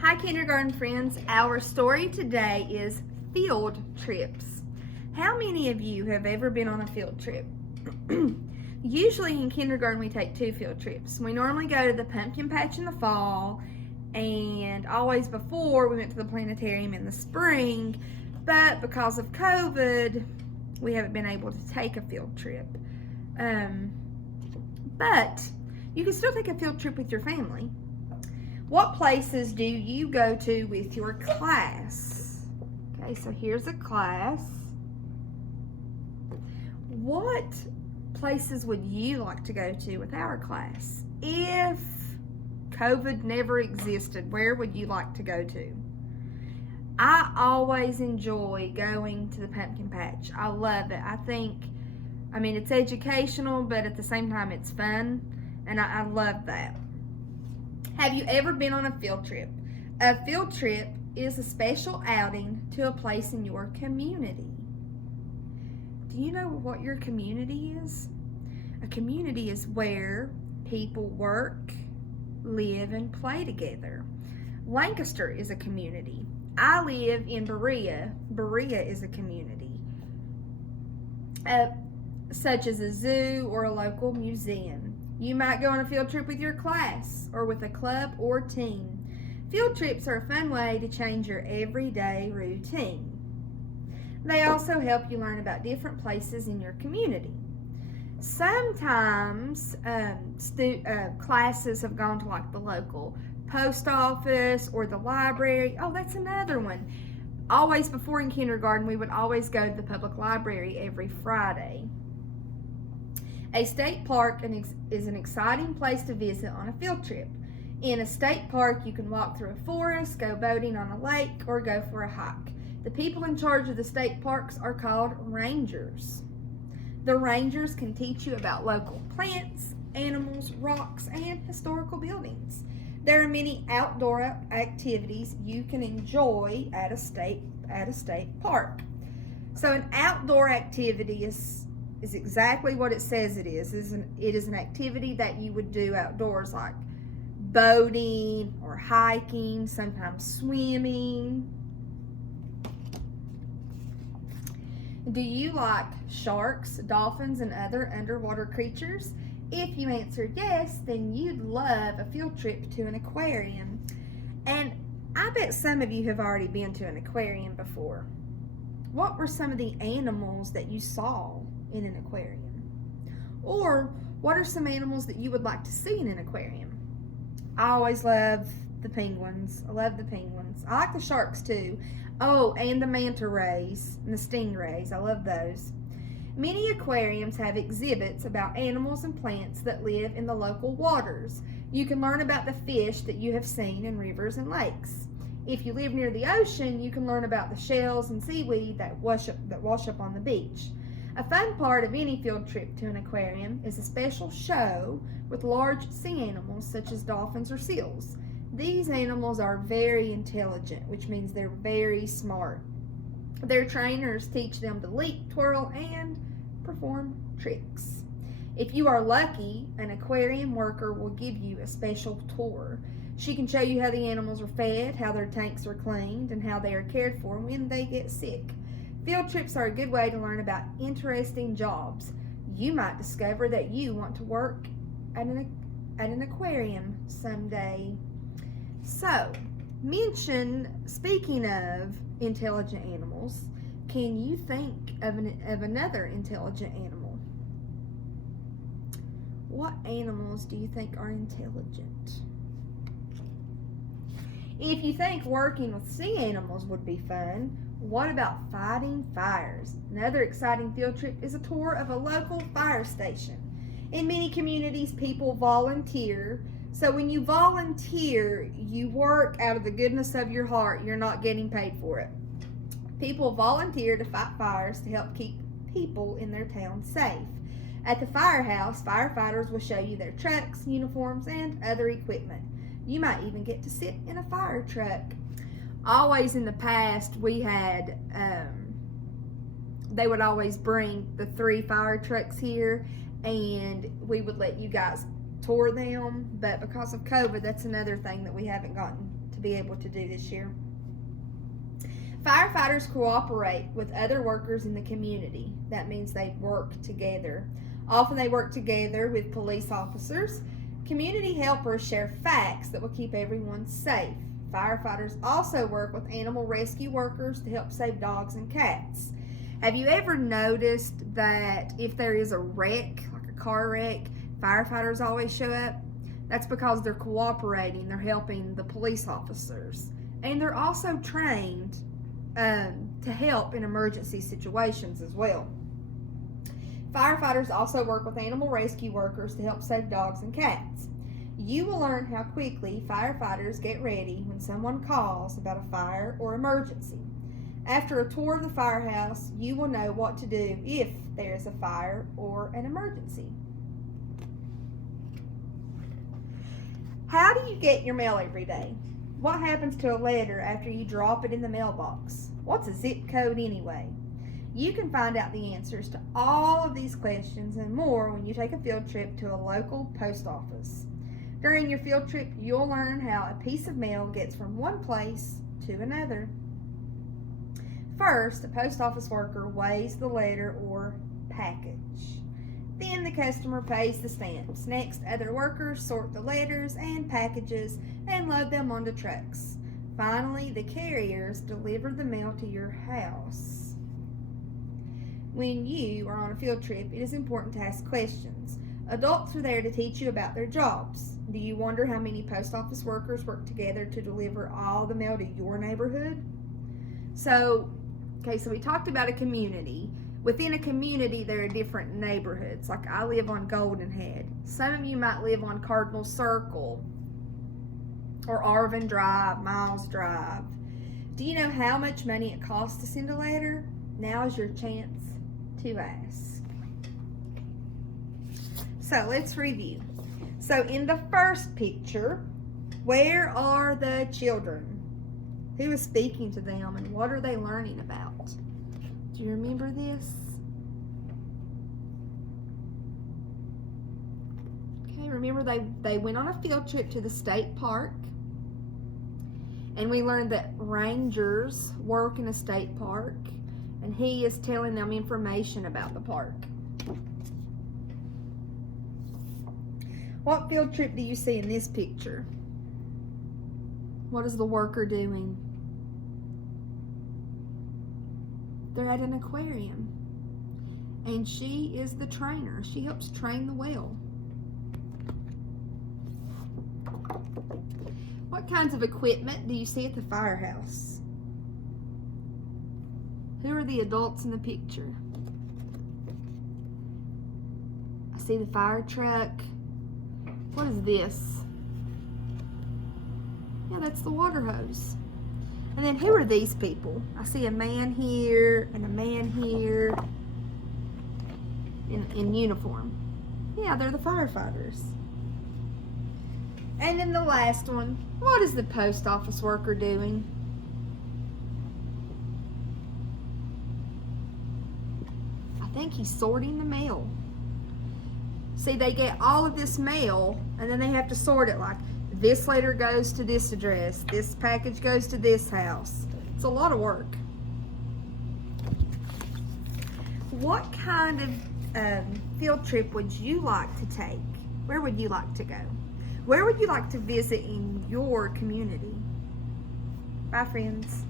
Hi, kindergarten friends. Our story today is field trips. How many of you have ever been on a field trip? Usually in kindergarten, we take two field trips. We normally go to the pumpkin patch in the fall, and always before we went to the planetarium in the spring. But because of COVID, we haven't been able to take a field trip. But you can still take a field trip with your family. What places do you go to with your class? Okay, so here's a class. What places would you like to go to with our class? If COVID never existed, where would you like to go to? I always enjoy going to the pumpkin patch. I love it. It's educational, but at the same time, it's fun, and I love that. Have you ever been on a field trip? A field trip is a special outing to a place in your community. Do you know what your community is? A community is where people work, live, and play together. Lancaster is a community. I live in Berea. Berea is a community, such as a zoo or a local museum. You might go on a field trip with your class or with a club or team. Field trips are a fun way to change your everyday routine. They also help you learn about different places in your community. Sometimes classes have gone to like the local post office or the library. Oh, that's another one. Always before in kindergarten, we would always go to the public library every Friday. A state park is an exciting place to visit on a field trip. In a state park, you can walk through a forest, go boating on a lake, or go for a hike. The people in charge of the state parks are called rangers. The rangers can teach you about local plants, animals, rocks, and historical buildings. There are many outdoor activities you can enjoy at a state park. So an outdoor activity is exactly what it says it is. It is an activity that you would do outdoors, like boating or hiking, sometimes swimming. Do you like sharks, dolphins, and other underwater creatures? If you answered yes, then you'd love a field trip to an aquarium. And I bet some of you have already been to an aquarium before. What were some of the animals that you saw in an aquarium? Or what are some animals that you would like to see in an aquarium? I always love the penguins. I love the penguins. I like the sharks too. Oh, and the manta rays and the stingrays. I love those. Many aquariums have exhibits about animals and plants that live in the local waters. You can learn about the fish that you have seen in rivers and lakes. If you live near the ocean, you can learn about the shells and seaweed that wash up on the beach. A fun part of any field trip to an aquarium is a special show with large sea animals such as dolphins or seals. These animals are very intelligent, which means they're very smart. Their trainers teach them to leap, twirl, and perform tricks. If you are lucky, an aquarium worker will give you a special tour. She can show you how the animals are fed, how their tanks are cleaned, and how they are cared for when they get sick. Field trips are a good way to learn about interesting jobs. You might discover that you want to work at an aquarium someday. So, speaking of intelligent animals, can you think of another intelligent animal? What animals do you think are intelligent? If you think working with sea animals would be fun, what about fighting fires? Another exciting field trip is a tour of a local fire station. In many communities, people volunteer. So when you volunteer, you work out of the goodness of your heart. You're not getting paid for it. People volunteer to fight fires to help keep people in their town safe. At the firehouse, firefighters will show you their trucks, uniforms, and other equipment. You might even get to sit in a fire truck. Always in the past, we had, they would always bring the 3 fire trucks here, and we would let you guys tour them. But because of COVID, that's another thing that we haven't gotten to be able to do this year. Firefighters cooperate with other workers in the community. That means they work together. Often they work together with police officers. Community helpers share facts that will keep everyone safe. Firefighters also work with animal rescue workers to help save dogs and cats. Have you ever noticed that if there is a wreck, like a car wreck, firefighters always show up? That's because they're cooperating, they're helping the police officers. And they're also trained to help in emergency situations as well. Firefighters also work with animal rescue workers to help save dogs and cats. You will learn how quickly firefighters get ready when someone calls about a fire or emergency. After a tour of the firehouse, you will know what to do if there is a fire or an emergency. How do you get your mail every day? What happens to a letter after you drop it in the mailbox? What's a zip code anyway? You can find out the answers to all of these questions and more when you take a field trip to a local post office. During your field trip, you'll learn how a piece of mail gets from one place to another. First, the post office worker weighs the letter or package. Then the customer pays the stamps. Next, other workers sort the letters and packages and load them onto trucks. Finally, the carriers deliver the mail to your house. When you are on a field trip, it is important to ask questions. Adults are there to teach you about their jobs. Do you wonder how many post office workers work together to deliver all the mail to your neighborhood? So we talked about a community. Within a community, there are different neighborhoods. Like I live on Golden Head. Some of you might live on Cardinal Circle or Arvin Drive, Miles Drive. Do you know how much money it costs to send a letter? Now is your chance to ask. So let's review. So in the first picture, where are the children? Who is speaking to them and what are they learning about? Do you remember this? Okay, remember they went on a field trip to the state park. And we learned that rangers work in a state park. And he is telling them information about the park. What field trip do you see in this picture? What is the worker doing? They're at an aquarium. And she is the trainer. She helps train the whale. What kinds of equipment do you see at the firehouse? Who are the adults in the picture? I see the fire truck. What is this? Yeah, that's the water hose. And then who are these people? I see a man here and a man here in uniform. Yeah, they're the firefighters. And then the last one, what is the post office worker doing? I think he's sorting the mail. See, they get all of this mail and then they have to sort it like this letter goes to this address, this package goes to this house. It's a lot of work. What kind of field trip would you like to take? Where would you like to go? Where would you like to visit in your community? Bye, friends.